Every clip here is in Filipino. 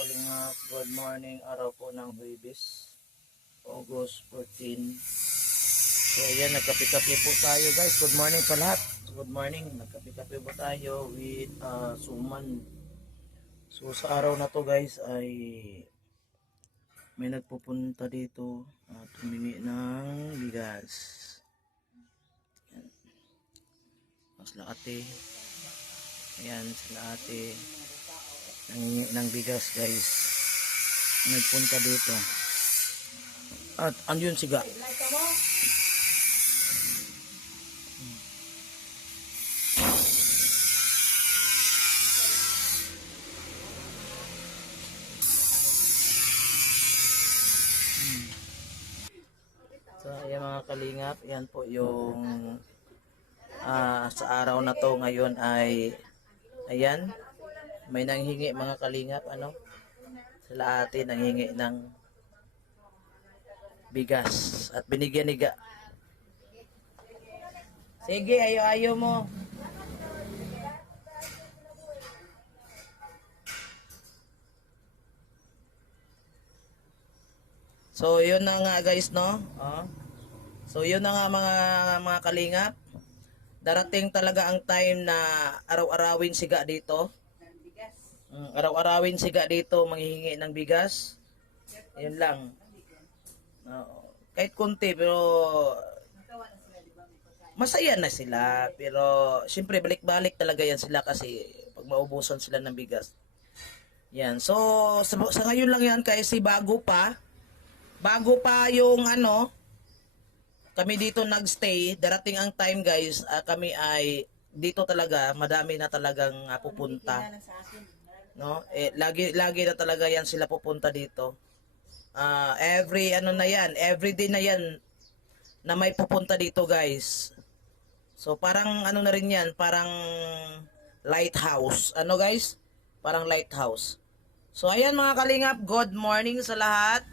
kalingap, good morning. Araw po ng Huwebes, August 14. So ayan, nagkape-kape po tayo guys. Good morning sa lahat. Good morning. Nagkape-kape po tayo with uh, suman. So sa araw na to guys ay may nagpupunta dito at humingi ng bigas. Ayan. Sila ate. Ayan, sila ate. Nangingi ng bigas guys. Nagpunta dito. At andun siga. So, ayan mga kalingap, yan po yung ah, sa araw na to ngayon ay ayan, may nanghingi mga kalingap, ano? Sila ate nanghingi ng bigas at binigyan ni Ga. Sige, ayo-ayo mo. So, yun na nga guys, no? Oh. So, yun na nga mga mga kalingap. Darating talaga ang time na araw-arawin siga dito. Mm, araw-arawin siga dito manghihingi ng bigas. Yun lang. Oo. kahit konti pero masaya na sila pero siyempre balik-balik talaga yan sila kasi pag maubusan sila ng bigas. Yan. So sa, sa ngayon lang yan kasi bago pa bago pa yung ano kami dito nagstay darating ang time guys ah, kami ay dito talaga madami na talagang ah, pupunta no? Eh lagi lagi na talaga yan sila pupunta dito. Ah, every ano na yan every day na yan na may pupunta dito guys. So parang ano na rin yan parang lighthouse. Ano guys? Parang lighthouse. So ayan mga kalingap good morning sa lahat.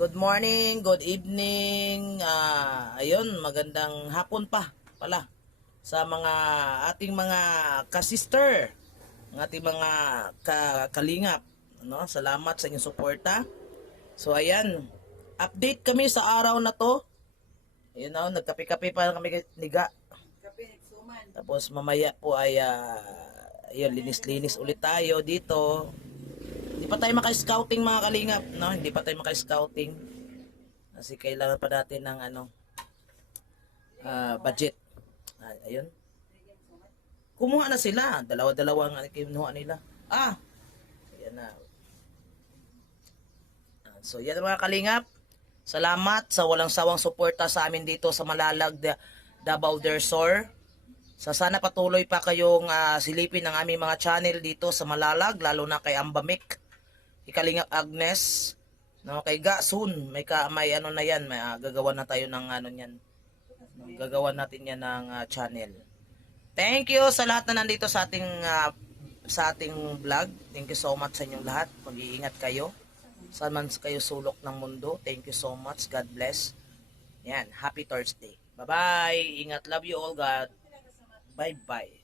Good morning, good evening. ah ayun, magandang hapon pa pala sa mga ating mga ka-sister, ang ating mga ka kalingap. No? Salamat sa inyong suporta. So ayan, update kami sa araw na to. Ayun na, nagkape-kape pa kami niga. Tapos mamaya po ay ah, ayun, linis-linis ulit tayo dito. Hindi pa tayo maka-scouting mga kalingap, no? Hindi pa tayo maka-scouting. Kasi kailangan pa natin ng ano ah, budget. Ah, ayun. Kumuha na sila. Dalawa-dalawa nga kinuha nila. Ah! Ayan na. Ah, So, yan mga kalingap. Salamat sa walang sawang suporta sa amin dito sa Malalag, Da- Davao del Sur. Sa sana patuloy pa kayong ah, silipin ng aming mga channel dito sa Malalag, lalo na kay Ambamik, Ikalingap Agnes, no, kay Ga soon, may ka, may ano na yan, may ah, gagawa na tayo ng ano niyan. Gagawa natin yan ng ah, channel. Thank you sa lahat na nandito sa ating ah, sa ating vlog. Thank you so much sa inyong lahat. Mag-iingat kayo. Saan man kayo sulok ng mundo. Thank you so much. God bless. Yan. Happy Thursday. Bye-bye. Ingat. Love you all, God. Bye-bye.